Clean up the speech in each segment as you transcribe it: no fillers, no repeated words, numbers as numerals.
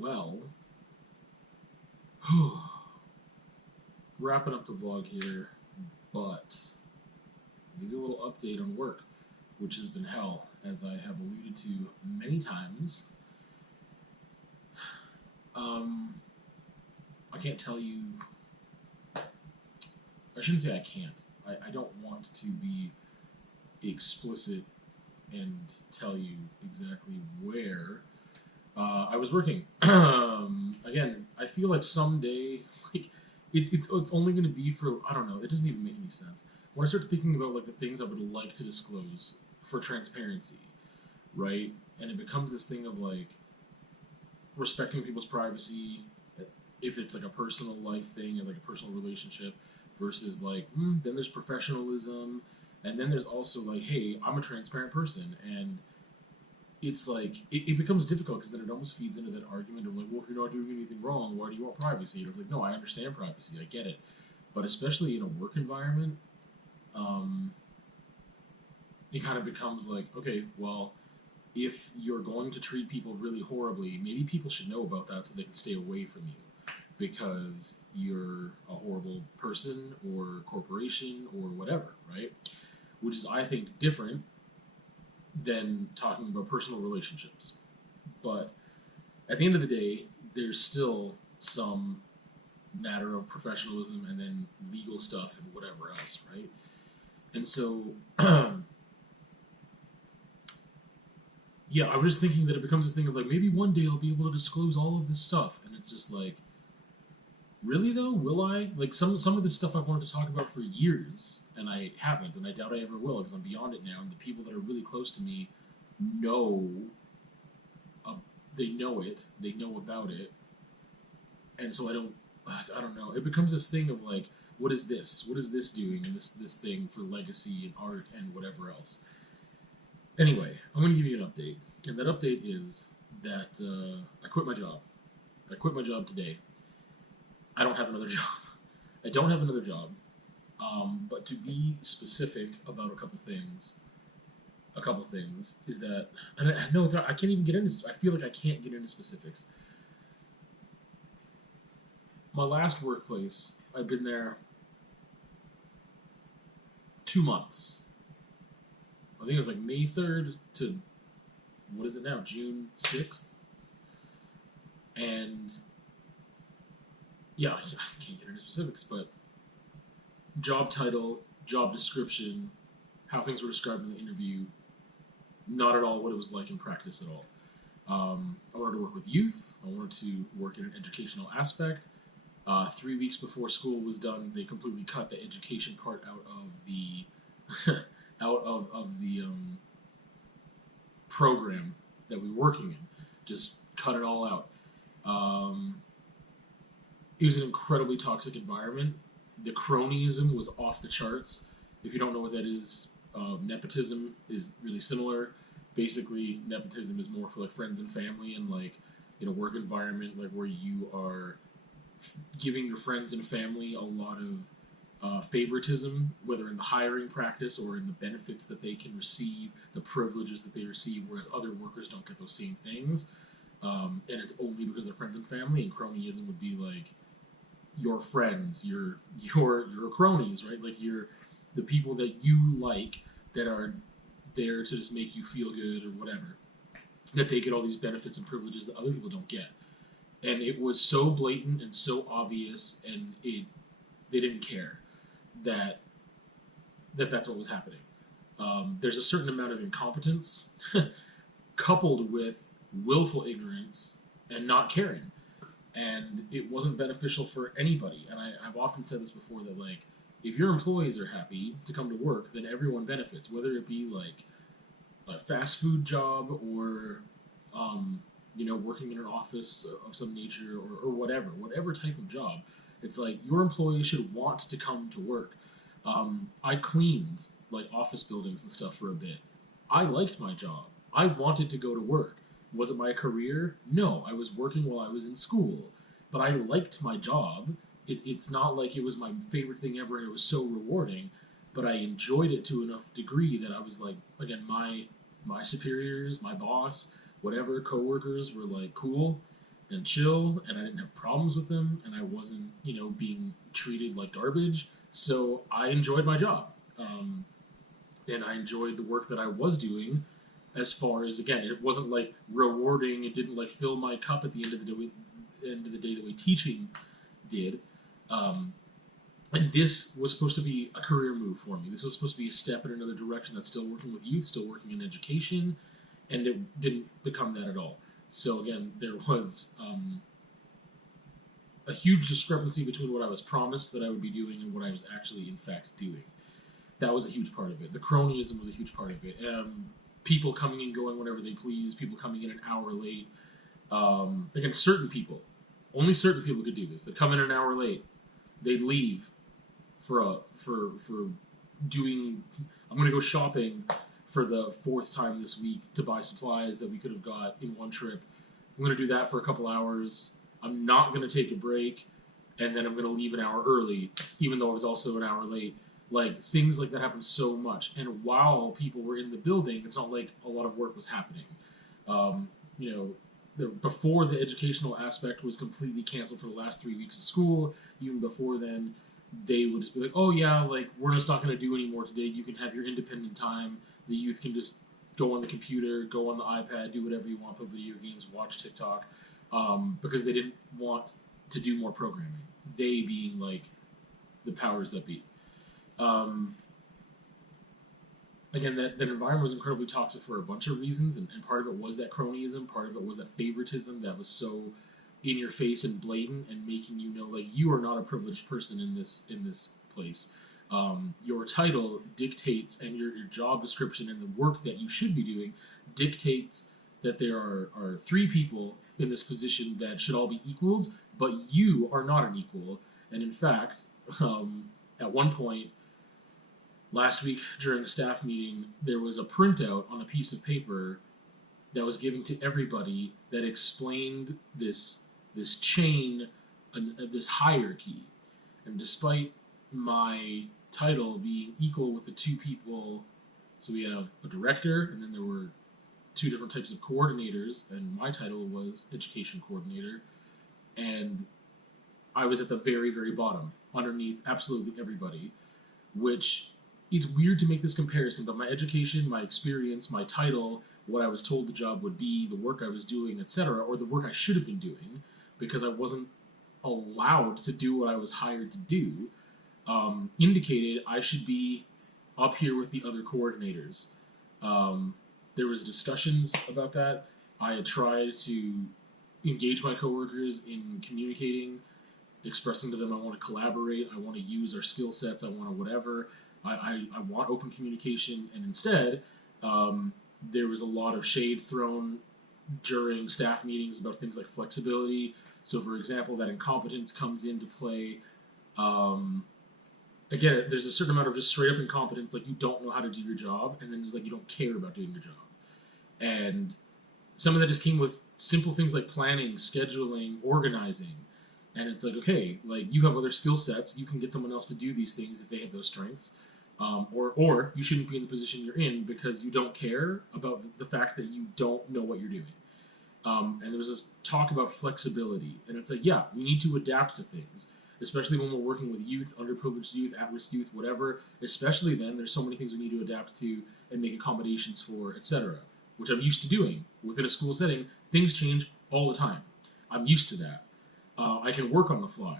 well, wrapping up the vlog here, but give you a little update on work, which has been hell, as I have alluded to many times. I can't tell you. I shouldn't say I can't. I don't want to be explicit and tell you exactly where I was working. Again, I feel like someday, like it's only going to be for, I don't know. It doesn't even make any sense when I start thinking about like the things I would like to disclose for transparency, right? And it becomes this thing of like respecting people's privacy, if it's like a personal life thing and like a personal relationship, versus like then there's professionalism, and then there's also like, hey, I'm a transparent person, and it's like it becomes difficult because then it almost feeds into that argument of like, well, if you're not doing anything wrong, why do you want privacy? And it's like, no, I understand privacy, I get it, but especially in a work environment, it kind of becomes like, okay, well, if you're going to treat people really horribly, maybe people should know about that so they can stay away from you because you're a horrible person or corporation or whatever, right? Which is, I think, different than talking about personal relationships. But at the end of the day, there's still some matter of professionalism and then legal stuff and whatever else, right? And so, yeah, I was just thinking that it becomes this thing of like, maybe one day I'll be able to disclose all of this stuff, and it's just like, really though, will I? Like some of this stuff I've wanted to talk about for years, and I haven't, and I doubt I ever will because I'm beyond it now. And the people that are really close to me know, they know it, they know about it, and so I don't know. It becomes this thing of like, what is this? What is this doing? And this thing for legacy and art and whatever else. Anyway, I'm going to give you an update, and that update is that I quit my job. I quit my job today. I don't have another job. I don't have another job. But to be specific about a couple things is that, and I know I can't even get into. I feel like I can't get into specifics. My last workplace, I've been there 2 months. I think it was like May 3rd to, what is it now, June 6th? And yeah, I can't get into specifics, but job title, job description, how things were described in the interview, not at all what it was like in practice at all. I wanted to work with youth. I wanted to work in an educational aspect. 3 weeks before school was done, they completely cut the education part out of the program that we were working in. Just cut it all out. It was an incredibly toxic environment. The cronyism was off the charts. If you don't know what that is, nepotism is really similar. Basically, nepotism is more for like friends and family, and like in a work environment like where you are giving your friends and family a lot of favoritism, whether in the hiring practice or in the benefits that they can receive, the privileges that they receive, whereas other workers don't get those same things. And it's only because they're friends and family. And cronyism would be like your friends, your cronies, right? Like you're the people that you like that are there to just make you feel good or whatever. That they get all these benefits and privileges that other people don't get. And it was so blatant and so obvious, and they didn't care that's what was happening. There's a certain amount of incompetence coupled with willful ignorance and not caring. And it wasn't beneficial for anybody. And I've often said this before, that like, if your employees are happy to come to work, then everyone benefits, whether it be like a fast food job or working in an office of some nature or whatever type of job. It's like your employees should want to come to work. I cleaned like office buildings and stuff for a bit. I liked my job. I wanted to go to work. Was it my career? No, I was working while I was in school, but I liked my job. It's not like it was my favorite thing ever and it was so rewarding, but I enjoyed it to enough degree that I was like, again, my superiors, my boss, whatever, coworkers were like cool, and chill, and I didn't have problems with them, and I wasn't, being treated like garbage. So I enjoyed my job, and I enjoyed the work that I was doing. As far as, again, it wasn't like rewarding. It didn't like fill my cup at the end of the day the way teaching did. And this was supposed to be a career move for me. This was supposed to be a step in another direction that's still working with youth, still working in education, and it didn't become that at all. So again, there was a huge discrepancy between what I was promised that I would be doing and what I was actually, in fact, doing. That was a huge part of it. The cronyism was a huge part of it. People coming and going whenever they please, people coming in an hour late. Again, certain people, only certain people could do this. They'd come in an hour late, they'd leave for doing. I'm going to go shopping for the fourth time this week to buy supplies that we could have got in one trip. I'm going to do that for a couple hours. I'm not going to take a break, and then I'm going to leave an hour early, even though I was also an hour late. Like, things like that happen so much. And while people were in the building, it's not like a lot of work was happening. Before the educational aspect was completely canceled for the last 3 weeks of school, even before then, they would just be like, oh yeah, like, we're just not going to do any more today. You can have your independent time. The youth can just go on the computer, go on the iPad, do whatever you want, play video games, watch TikTok, because they didn't want to do more programming. They being, like, the powers that be. Again, that environment was incredibly toxic for a bunch of reasons, and part of it was that cronyism, part of it was that favoritism that was so in your face and blatant and making you know, like, you are not a privileged person in this place. Your title dictates, and your job description and the work that you should be doing dictates that there are three people in this position that should all be equals, but you are not an equal. And in fact, at one point, last week during a staff meeting, there was a printout on a piece of paper that was given to everybody that explained this chain, this hierarchy. And despite my title being equal with the two people, so we have a director, and then there were two different types of coordinators, and my title was education coordinator, and I was at the very, very bottom, underneath absolutely everybody, which... It's weird to make this comparison, but my education, my experience, my title, what I was told the job would be, the work I was doing, etc., or the work I should have been doing, because I wasn't allowed to do what I was hired to do, indicated I should be up here with the other coordinators. There was discussions about that. I had tried to engage my coworkers in communicating, expressing to them I want to collaborate, I want to use our skill sets, I want to whatever. I want open communication, and instead, there was a lot of shade thrown during staff meetings about things like flexibility. So, for example, that incompetence comes into play. Again, there's a certain amount of just straight up incompetence, like you don't know how to do your job, and then there's like you don't care about doing your job. And some of that just came with simple things like planning, scheduling, organizing. And it's like, okay, like you have other skill sets, you can get someone else to do these things if they have those strengths. Or you shouldn't be in the position you're in because you don't care about the fact that you don't know what you're doing. And there was this talk about flexibility. And it's like, yeah, we need to adapt to things, especially when we're working with youth, underprivileged youth, at-risk youth, whatever. Especially then, there's so many things we need to adapt to and make accommodations for, etc., which I'm used to doing. Within a school setting, things change all the time. I'm used to that. I can work on the fly.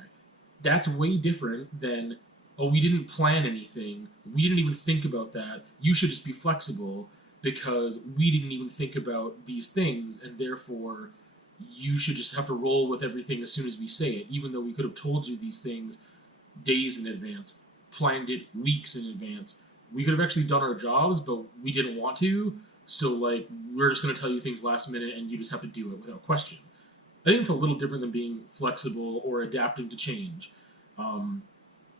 That's way different than, oh, we didn't plan anything. We didn't even think about that. You should just be flexible because we didn't even think about these things, and therefore you should just have to roll with everything as soon as we say it, even though we could have told you these things days in advance, planned it weeks in advance. We could have actually done our jobs, but we didn't want to, so like we're just going to tell you things last minute and you just have to do it without question. I think it's a little different than being flexible or adapting to change.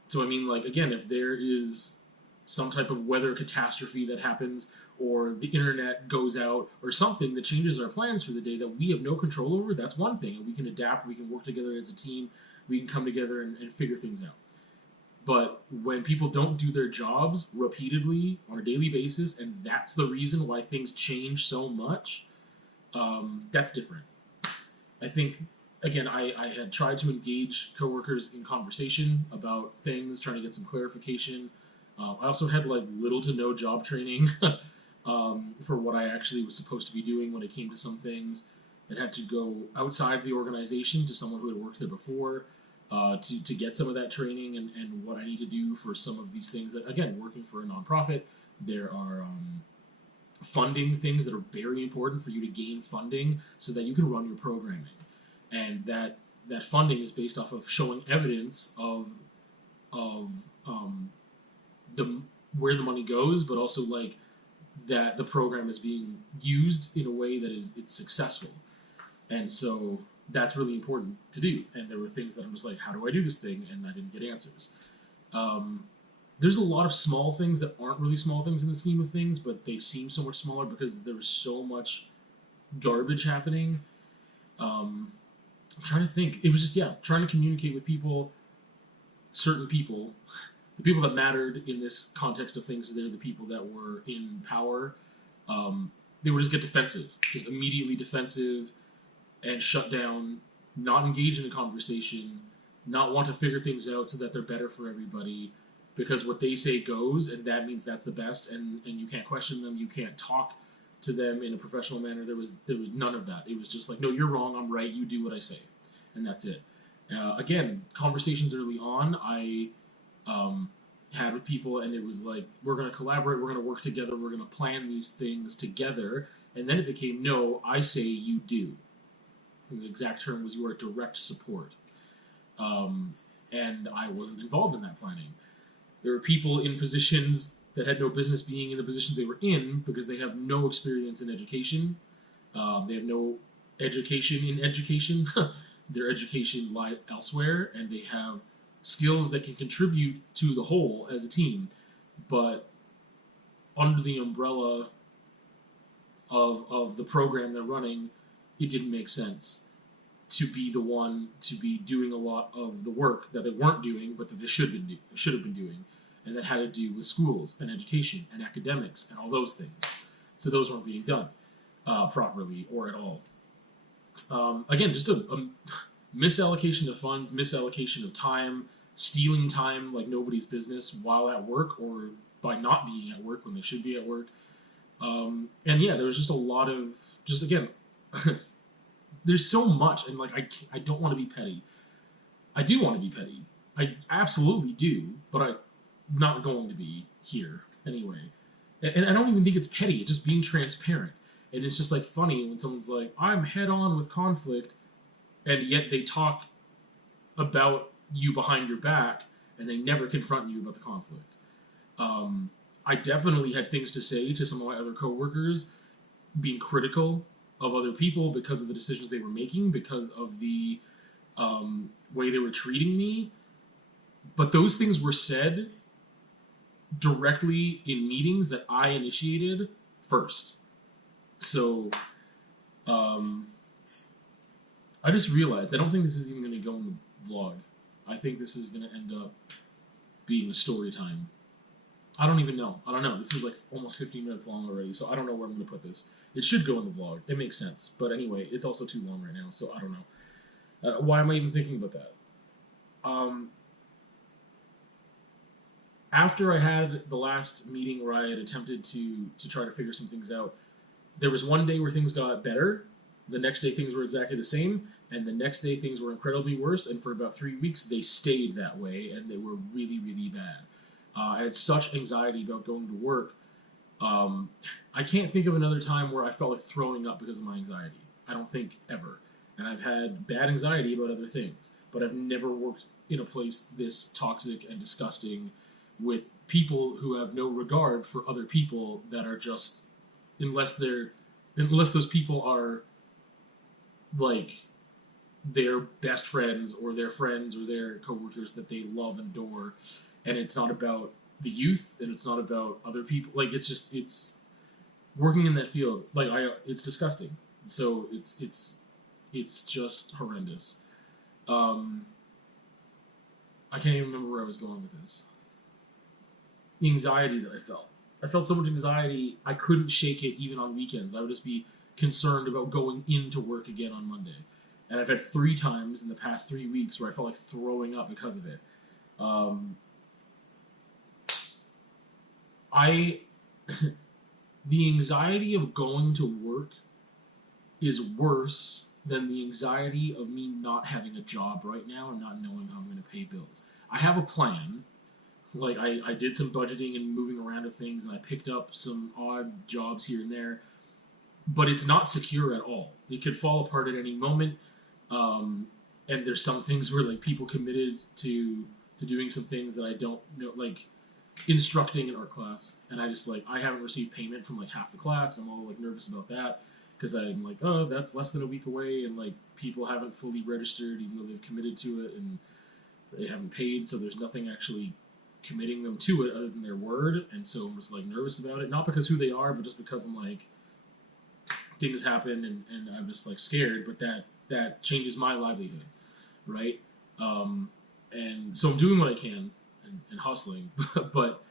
So I mean, like, again, if there is some type of weather catastrophe that happens, or the internet goes out, or something that changes our plans for the day that we have no control over, that's one thing. And we can adapt, we can work together as a team, we can come together and figure things out. But when people don't do their jobs repeatedly on a daily basis, and that's the reason why things change so much, that's different. I think again, I had tried to engage coworkers in conversation about things, trying to get some clarification. I also had like little to no job training for what I actually was supposed to be doing when it came to some things. It had to go outside the organization to someone who had worked there before to get some of that training and what I need to do for some of these things. That again, working for a nonprofit, there are funding things that are very important for you to gain funding so that you can run your programming, and that funding is based off of showing evidence of the where the money goes, but also like that the program is being used in a way that is it's successful. And so that's really important to do. And there were things that I'm just like, how do I do this thing? And I didn't get answers. There's a lot of small things that aren't really small things in the scheme of things, but they seem so much smaller because there was so much garbage happening. I'm trying to think. It was just, trying to communicate with people, certain people, the people that mattered in this context of things. They're the people that were in power. They would just get defensive, just immediately defensive, and shut down, not engage in a conversation, not want to figure things out so that they're better for everybody, because what they say goes, and that means that's the best, and you can't question them, you can't talk to them in a professional manner. There was none of that. It was just like, no, you're wrong, I'm right, you do what I say, and that's it. Again, conversations early on, I had with people, and it was like, we're going to collaborate, we're going to work together, we're going to plan these things together, and then it became, no, I say, you do. The exact term was, you are direct support. And I wasn't involved in that planning. There were people in positions that had no business being in the positions they were in because they have no experience in education. They have no education in education. Their education lies elsewhere, and they have skills that can contribute to the whole as a team. But under the umbrella of the program they're running, it didn't make sense to be the one to be doing a lot of the work that they weren't doing, but that they should have been doing, and that had to do with schools and education and academics and all those things. So those weren't being done properly or at all. Again, just a misallocation of funds, misallocation of time, stealing time like nobody's business while at work or by not being at work when they should be at work. And there was just a lot of, just again, there's so much, and like I don't want to be petty. I do want to be petty. I absolutely do, but I'm not going to be here anyway. And I don't even think it's petty. It's just being transparent. And it's just like funny when someone's like, I'm head on with conflict, and yet they talk about you behind your back, and they never confront you about the conflict. I definitely had things to say to some of my other coworkers, being critical of other people because of the decisions they were making, because of the way they were treating me. But those things were said directly in meetings that I initiated first. So I just realized, I don't think this is even going to go in the vlog. I think this is going to end up being a story time. I don't even know. I don't know. This is like almost 15 minutes long already, so I don't know where I'm going to put this. It should go in the vlog. It makes sense. But anyway, it's also too long right now, so I don't know. Why am I even thinking about that? After I had the last meeting where I had attempted to try to figure some things out, there was one day where things got better. The next day things were exactly the same, and the next day things were incredibly worse, and for about 3 weeks they stayed that way, and they were really, really bad. I had such anxiety about going to work. I can't think of another time where I felt like throwing up because of my anxiety. I don't think ever. And I've had bad anxiety about other things, but I've never worked in a place this toxic and disgusting with people who have no regard for other people that are just, unless those people are like their best friends or their friends or their coworkers that they love and adore, and it's not about the youth and it's not about other people. Like it's working in that field. Like it's disgusting. So it's just horrendous. I can't even remember where I was going with this. The anxiety that I felt. I felt so much anxiety, I couldn't shake it even on weekends. I would just be concerned about going into work again on Monday. And I've had 3 times in the past 3 weeks where I felt like throwing up because of it. I the anxiety of going to work is worse than the anxiety of me not having a job right now and not knowing how I'm going to pay bills. I have a plan. Like, I did some budgeting and moving around of things, and I picked up some odd jobs here and there, but it's not secure at all. It could fall apart at any moment. And there's some things where like people committed to doing some things that I don't know, like instructing an art class, and I haven't received payment from like half the class. I'm all like nervous about that because I'm like, oh, that's less than a week away, and like people haven't fully registered even though they've committed to it, and they haven't paid, so there's nothing actually committing them to it other than their word. And so I'm just like nervous about it, not because who they are, but just because I'm like, things happen, and I'm just like scared, but that changes my livelihood, right? And so I'm doing what I can and hustling, but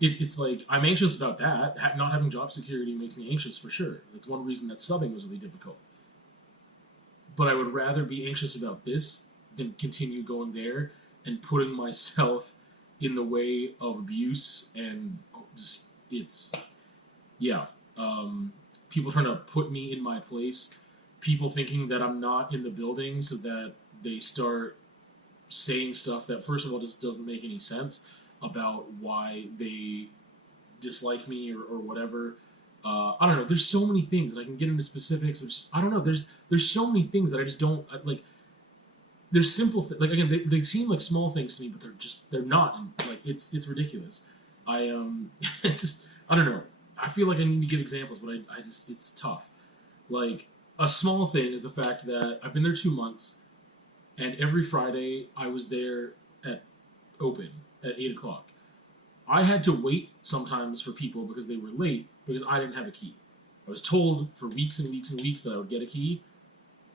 it's like I'm anxious about that. Not having job security makes me anxious for sure. That's one reason that subbing was really difficult. But I would rather be anxious about this than continue going there and putting myself in the way of abuse and just people trying to put me in my place, people thinking that I'm not in the building so that they start saying stuff that first of all just doesn't make any sense about why they dislike me or whatever. I don't know. There's so many things, and I can get into specifics. But just I don't know. There's so many things that I just don't like. There's simple things. Like again, they seem like small things to me, but they're not. And like it's ridiculous. It's just I don't know. I feel like I need to give examples, but I just it's tough. Like a small thing is the fact that I've been there 2 months, and every Friday I was there at 8 o'clock. I had to wait sometimes for people because they were late because I didn't have a key. I was told for weeks and weeks and weeks that I would get a key.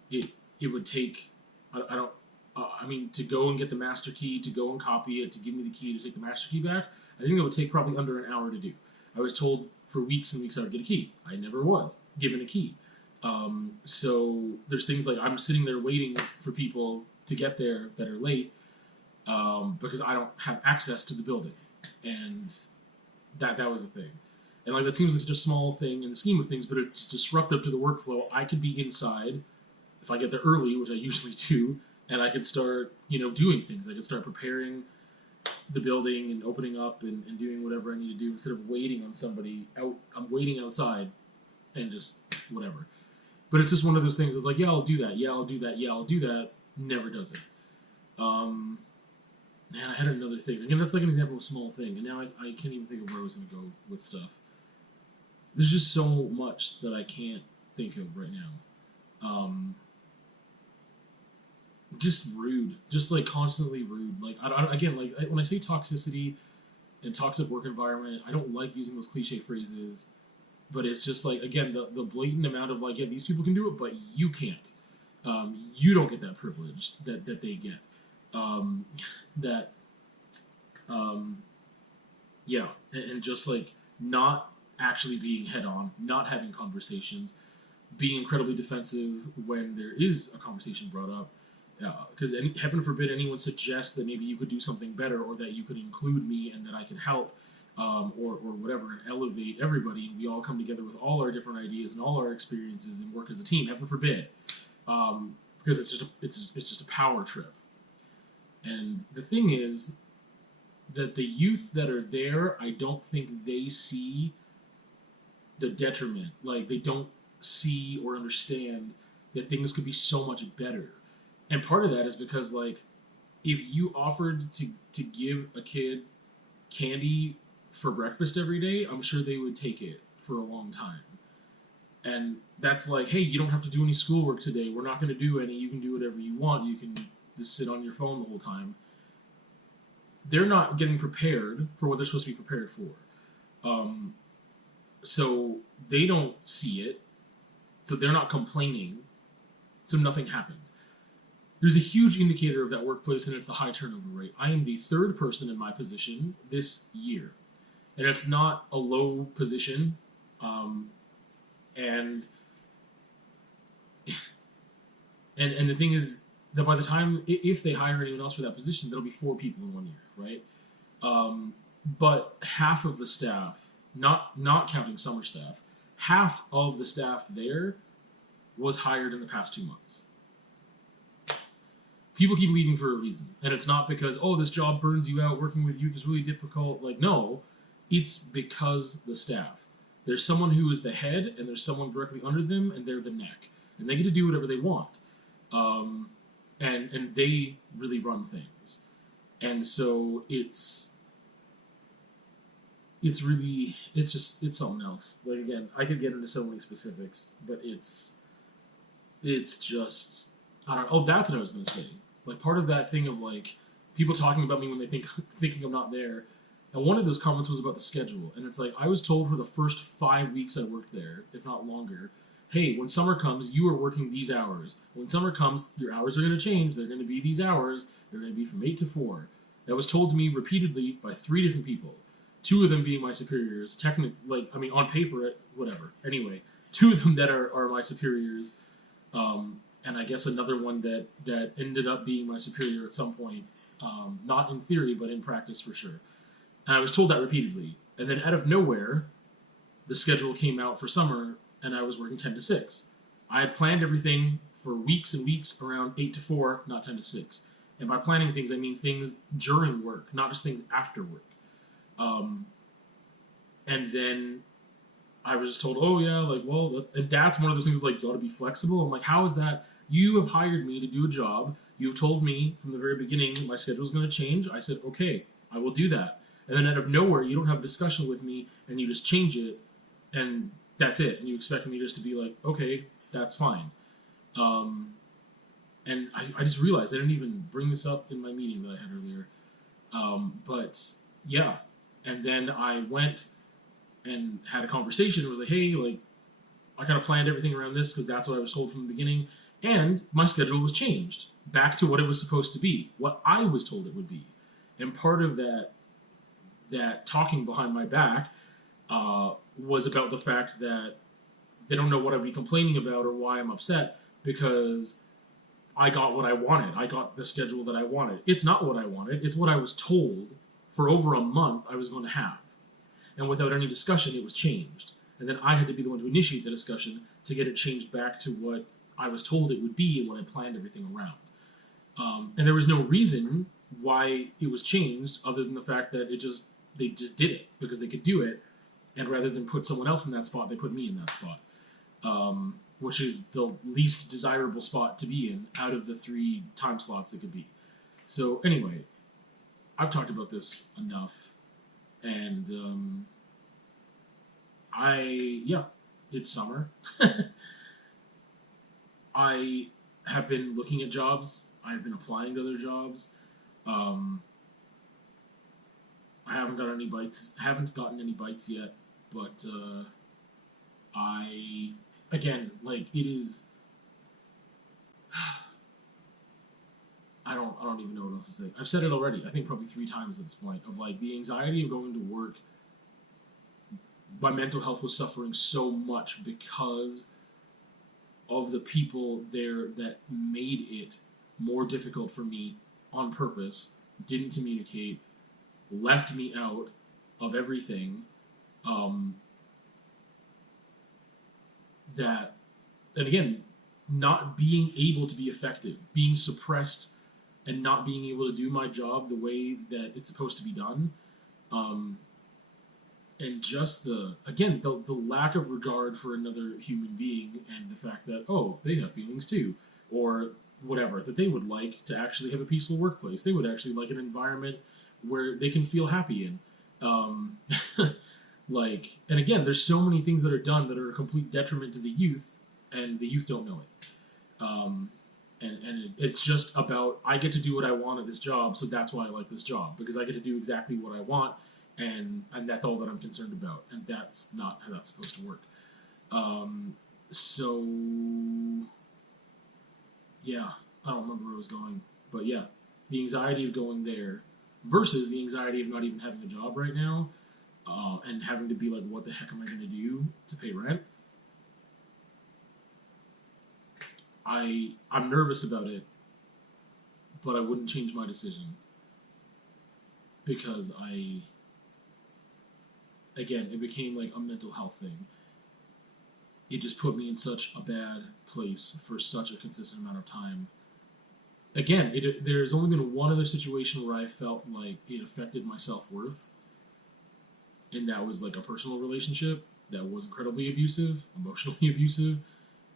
It would take to go and get the master key, to go and copy it, to give me the key to take the master key back. I think it would take probably under an hour to do. I was told for weeks and weeks I would get a key. I never was given a key. So there's things like I'm sitting there waiting for people to get there that are late because I don't have access to the building, and that was the thing. And like that seems like such a small thing in the scheme of things, but it's disruptive to the workflow. I could be inside if I get there early, which I usually do, and I could start doing things. I could start preparing the building and opening up and doing whatever I need to do instead of waiting on somebody out. I'm waiting outside and just whatever. But it's just one of those things of like, yeah, I'll do that. Yeah, I'll do that. Yeah, I'll do that. Never does it. Man, I had another thing. Again, that's like an example of a small thing. And now I can't even think of where I was going to go with stuff. There's just so much that I can't think of right now. Just rude. Just like constantly rude. Like, when I say toxicity and toxic work environment, I don't like using those cliche phrases. But it's just like, again, the blatant amount of like, yeah, these people can do it, but you can't. You don't get that privilege that they get. And just like not actually being head on, not having conversations, being incredibly defensive when there is a conversation brought up. Because heaven forbid anyone suggests that maybe you could do something better or that you could include me and that I can help. Or whatever, and elevate everybody, and we all come together with all our different ideas and all our experiences and work as a team. Heaven forbid, because it's just a power trip. And the thing is that the youth that are there, I don't think they see the detriment. Like they don't see or understand that things could be so much better. And part of that is because like if you offered to give a kid candy for breakfast every day, I'm sure they would take it for a long time. And that's like, hey, you don't have to do any schoolwork today. We're not going to do any. You can do whatever you want. You can just sit on your phone the whole time. They're not getting prepared for what they're supposed to be prepared for. So they don't see it. So they're not complaining. So nothing happens. There's a huge indicator of that workplace, and it's the high turnover rate. I am the 3rd person in my position this year. And it's not a low position. And And the thing is that by the time, if they hire anyone else for that position, there'll be 4 people in 1 year, right? But half of the staff, not counting summer staff, half of the staff there was hired in the past 2 months. People keep leaving for a reason, and it's not because, oh, this job burns you out, working with youth is really difficult. Like, no, it's because the staff. There's someone who is the head, and there's someone directly under them, and they're the neck, and they get to do whatever they want, and they really run things, and so it's something else. Like, again, I could get into so many specifics, but it's just, I don't know. Oh, that's what I was gonna say. Like, part of that thing of like people talking about me when they thinking I'm not there. And one of those comments was about the schedule, and it's like, I was told for the first 5 weeks I worked there, if not longer, hey, when summer comes, you are working these hours. When summer comes, your hours are going to change. They're going to be these hours. They're going to be from 8 to 4. That was told to me repeatedly by 3 different people. 2 of them being my superiors, on paper, whatever. Anyway, 2 of them that are my superiors, and I guess another one that ended up being my superior at some point, not in theory, but in practice for sure. And I was told that repeatedly. And then out of nowhere, the schedule came out for summer, and I was working 10 to 6. I had planned everything for weeks and weeks around 8 to 4, not 10 to 6. And by planning things, I mean things during work, not just things after work. And then I was just told, oh yeah, like, well, that's one of those things, like, you got to be flexible. I'm like, how is that? You have hired me to do a job. You've told me from the very beginning my schedule is going to change. I said, okay, I will do that. And then out of nowhere, you don't have a discussion with me, and you just change it, and that's it. And you expect me just to be like, okay, that's fine. And I just realized I didn't even bring this up in my meeting that I had earlier. But yeah, and then I went and had a conversation. It was like, hey, like, I kind of planned everything around this because that's what I was told from the beginning, and my schedule was changed back to what it was supposed to be, what I was told it would be. And part of that talking behind my back was about the fact that they don't know what I'd be complaining about or why I'm upset, because I got what I wanted. I got the schedule that I wanted. It's not what I wanted. It's what I was told for over a month I was going to have. And without any discussion, it was changed. And then I had to be the one to initiate the discussion to get it changed back to what I was told it would be and what I planned everything around. And there was no reason why it was changed other than the fact that they just did it because they could do it. And rather than put someone else in that spot, they put me in that spot. Which is the least desirable spot to be in out of the 3 time slots it could be. So anyway, I've talked about this enough, and it's summer. I have been looking at jobs. I've been applying to other jobs. I haven't gotten any bites yet, but it is. I don't even know what else to say. I've said it already. I think probably 3 times at this point. Of like the anxiety of going to work. My mental health was suffering so much because of the people there that made it more difficult for me on purpose. Didn't communicate. Left me out of everything. And again, not being able to be effective, being suppressed, and not being able to do my job the way that it's supposed to be done, and just the lack of regard for another human being, and the fact that, oh, they have feelings too, or whatever, that they would like to actually have a peaceful workplace. They would actually like an environment where they can feel happy in. And again, there's so many things that are done that are a complete detriment to the youth, and the youth don't know it. It's just about, I get to do what I want at this job, so that's why I like this job, because I get to do exactly what I want, and that's all that I'm concerned about, and that's not how that's supposed to work. So yeah, I don't remember where I was going, but yeah, the anxiety of going there versus the anxiety of not even having a job right now, and having to be like, what the heck am I going to do to pay rent? I'm nervous about it, but I wouldn't change my decision because again, it became like a mental health thing. It just put me in such a bad place for such a consistent amount of time. Again, there's only been one other situation where I felt like it affected my self worth, and that was like a personal relationship that was incredibly abusive, emotionally abusive.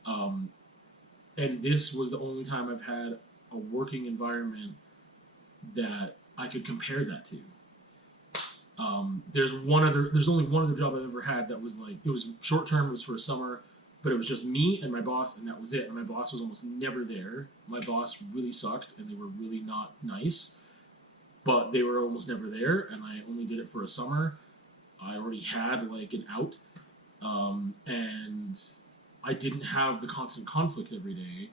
Um, and this was the only time I've had a working environment that I could compare that to. There's only one other job I've ever had that was like, it was short term, it was for a summer, but it was just me and my boss, and that was it. And my boss was almost never there. My boss really sucked, and they were really not nice, but they were almost never there. And I only did it for a summer. I already had like an out, and I didn't have the constant conflict every day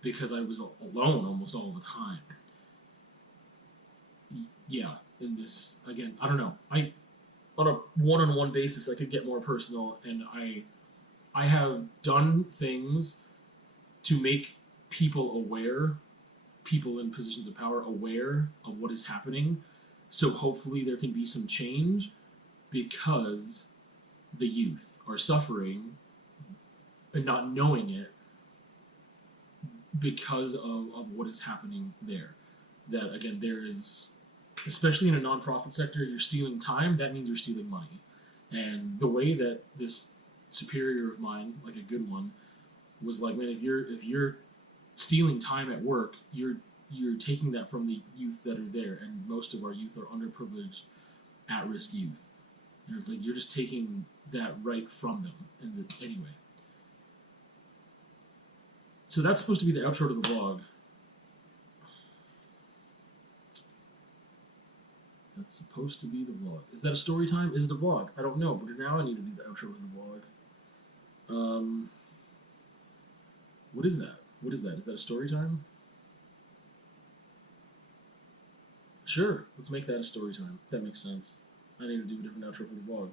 because I was alone almost all the time. Yeah, in this again, I don't know. I on a one-on-one basis, I could get more personal, and I have done things to make people aware, people in positions of power aware of what is happening. So hopefully there can be some change because the youth are suffering and not knowing it because of what is happening there. That again, there is, especially in a nonprofit sector, you're stealing time. That means you're stealing money. And the way that this superior of mine, like a good one, was like, man, if you're stealing time at work, you're taking that from the youth that are there, and most of our youth are underprivileged, at-risk youth. And it's like you're just taking that right from them. And anyway, so that's supposed to be the outro to the vlog. That's supposed to be the vlog. Is that a story time? Is it a vlog? I don't know, because now I need to do the outro with the vlog. What is that? What is that? Is that a story time? Sure, let's make that a story time. That makes sense. I need to do a different outro for the vlog.